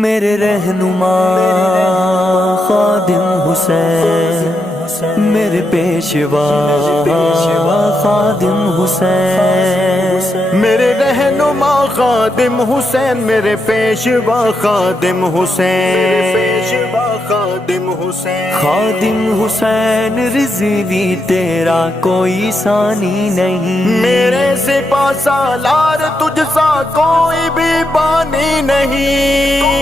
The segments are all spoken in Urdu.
میرے رہنما خادم حسین، میرے پیشوا خادم حسین، میرے رہنما خادم حسین، میرے پیشوا خادم حسین، خادم حسین، خادم حسین رضوی تیرا کوئی ثانی نہیں، میرے سپاہ سالار تجھ سا کوئی بھی بانی نہیں،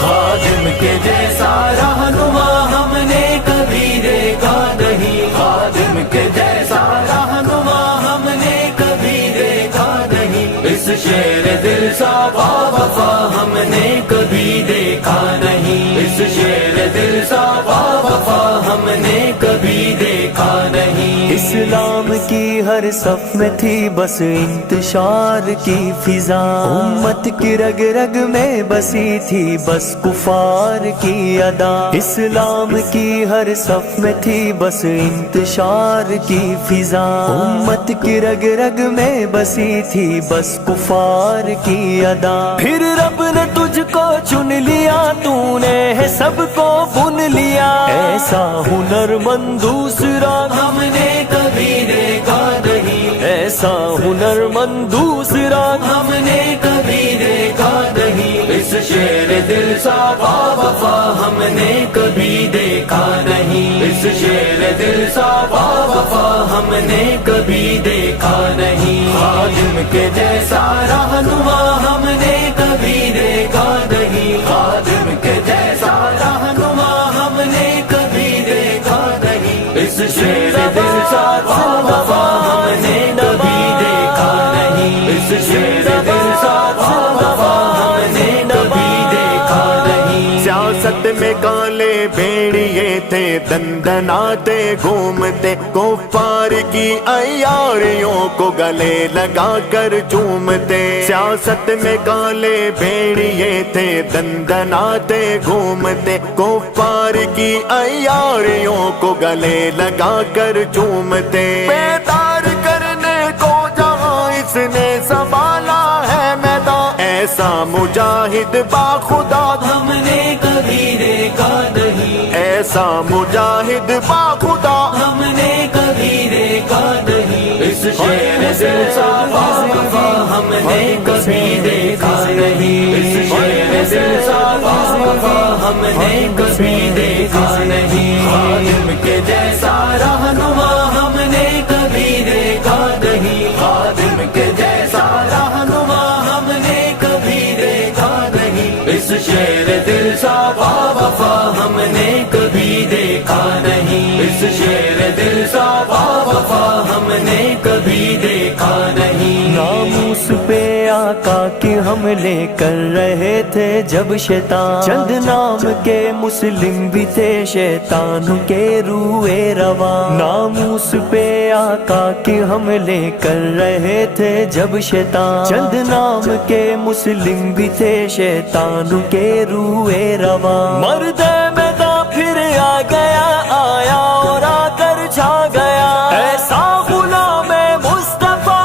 خادم کے جیسا رہنما ہم نے کبھی دیکھا نہیں، خادم کے جیسا رہنما ہم نے کبھی دیکھا نہیں، اس شیر دل سا وفا ہم نے کبھی دیکھا نہیں، اس شیر دل سا وفا ہم نے کبھی دیکھا نہیں۔ اسلام کی ہر صف میں تھی بس انتشار کی فضا، امت کی رگ رگ میں بسی تھی بس کفار کی ادا، اسلام کی ہر صف میں تھی بس انتشار کی فضا، امت کی رگ رگ میں بسی تھی بس کفار کی ادا، پھر رب نے تجھ کو چن لیا، تو نے ہے سب کو بن لیا، ایسا ہنر مند دوسرا ہم نے کبھی دیکھا نہیں، ایسا ہنر مند دوسرا ہم نے کبھی دیکھا نہیں، اس شیر دل سا وفا ہم نے کبھی دیکھا نہیں، اس شیر دل سا وفا ہم نے کبھی دیکھا نہیں، خادم کے جیسا رہنما ہم نے کبھی دیکھا نہیں، خادم کے جیسا رہنما ہم نے کبھی دیکھا نہیں، اس شیر دل سا وفا ہم نے کبھی دیکھا نہیں، اس شیر دل سا وفا ہم نے کبھی دیکھا نہیں۔ سیاست میں کالے بھیڑیے تھے دندناتے گھومتے، کفار کی عیاریوں کو گلے لگا کر چومتے، سیاست میں کالے بھیڑیے تھے دندناتے گھومتے، کفار کی عیاریوں کو گلے لگا کر چومتے، بیدار کرنے کو جہاں اس نے سنبھالا ہے میدان، ایسا مجاہد باخدا ہم نے کبھی دیکھا نہیں، ایسا مجاہد باخدا ہم نے کبھی دیکھا نہیں، اس شیر دل سا وفا ہم نے کبھی دیکھا نہیں، اس شیر دل سا وفا ہم نے کبھی دیکھا نہیں، خادم کے جیسا رہنما ہم نے کبھی دیکھا نہیں، خادم کے جیسا رہنما ہم نے کبھی دیکھا نہیں، اس شیر دل سا وفا ہم نے کبھی دیکھا نہیں، اس شیر دل سا وفا ہم نے کبھی دیکھا نہیں۔ ناموس پہ آقا کے حملے کر رہے تھے جب شیطان، چند نام کے مسلم بھی تھے شیطان کے روئے رواں، ناموس پہ آقا کے حملے کر رہے تھے جب شیطان، چند نام کے مسلم بھی تھے شیطان کے روئے رواں، مرد میدان پھر آ گیا، آیا اور آ کر چھا گیا، ایسا غلام مصطفیٰ،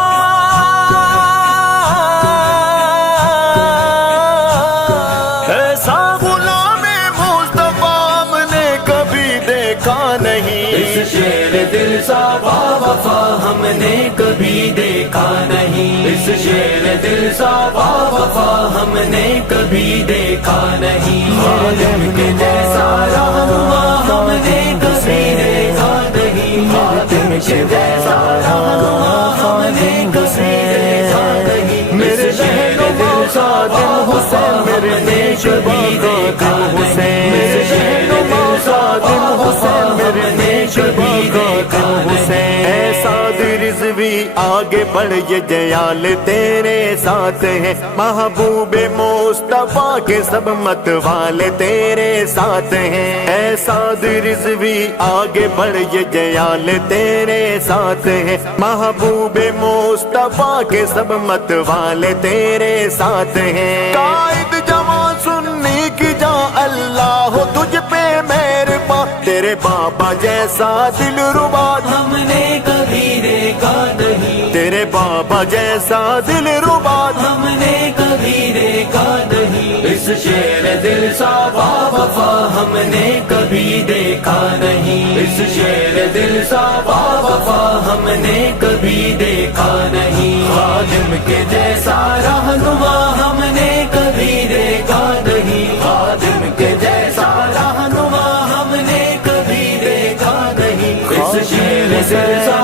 ایسا غلام مصطفیٰ ہم نے کبھی دیکھا نہیں، اس شیر دل سا وفا ہم نے کبھی دیکھا نہیں، اس شیر دل سا وفا ہم نے کبھی دیکھا نہیں، خادم کے جیسا رہنما ہم نے کبھی دیکھا نہیں، خادم کے جیسا رہنما ہم نے کبھی دیکھا نہیں، میرے شیر دل سا وفا ہم نے کبھی دیکھا نہیں، میرے شیر دل سا وفا ہم نے کبھی دیکھا نہیں۔ ایسا رضوی آگے بڑھ یہ جیال تیرے ساتھ ہیں، محبوب مصطفیٰ کے سب مت والے تیرے ساتھ ہیں، ایسا رضوی آگے بڑھ یہ جیال تیرے ساتھ ہیں، محبوب مصطفیٰ کے سب مت والے تیرے ساتھ ہیں، قائد جوان سنی کی جان اللہ ہو تجھ پہ مہربان، تیرے بابا جیسا دل ربا ہم نے کبھی دیکھا نہیں، تیرے بابا جیسا دل ربا ہم نے کبھی دیکھا نہیں، اس شیر دل سا وفا ہم نے کبھی دیکھا نہیں، اس شیر دل سا وفا ہم نے کبھی دیکھا نہیں، خادم کے جیسا رہنما ہم نے کبھی دیکھا نہیں، خادم کے جیسا رہنما ہم نے کبھی دیکھا نہیں، اس شیر دل سا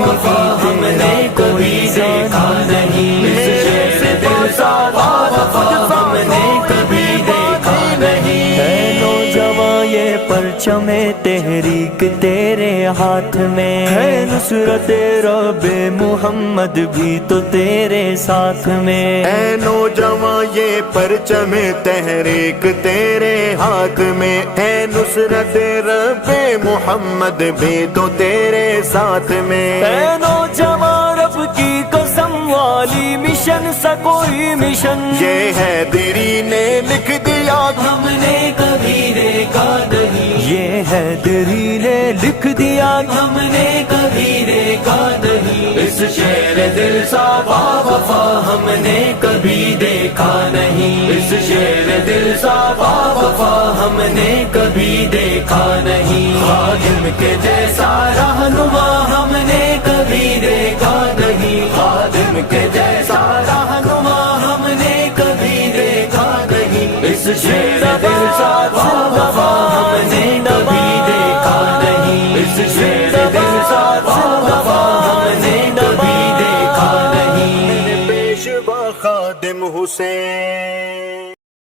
وفا ہم نے کبھی دیکھا نہیں، اس شیر دل سا وفا ہم نے کبھی دیکھا نہیں۔ ہے نوجواں یہ پرچم تحریک تیرے ہاتھ میں، ہے نصرت رب محمد بھی تو تیرے ساتھ میں، اے نوجواں یہ پرچم تحریک تیرے ہاتھ میں، ہے نصرت رب محمد بھی تو تیرے ساتھ میں، اے نوجواں رب کی قسم والی مشن سا کوئی مشن، یہ ہے دری نے لکھ دیا ہم نے کبھی دیکھا نہیں، یہ حیدری نے لکھ دیا ہم نے کبھی دیکھا نہیں، اس شیر دل سا وفا ہم نے کبھی دیکھا نہیں، اس شیر دل سا وفا ہم نے کبھی دیکھا نہیں، خادم کے جیسا رہنما ہم نے کبھی دیکھا نہیں، خادم کے جیسا رہنما ہم نے کبھی دیکھا نہیں، اس شیر دل سا وفا ہم نے کبھی دیکھا نہیں، اس شیر دل سا وفا ہم نے کبھی دیکھا نہیں۔ پیشوا خادم حسین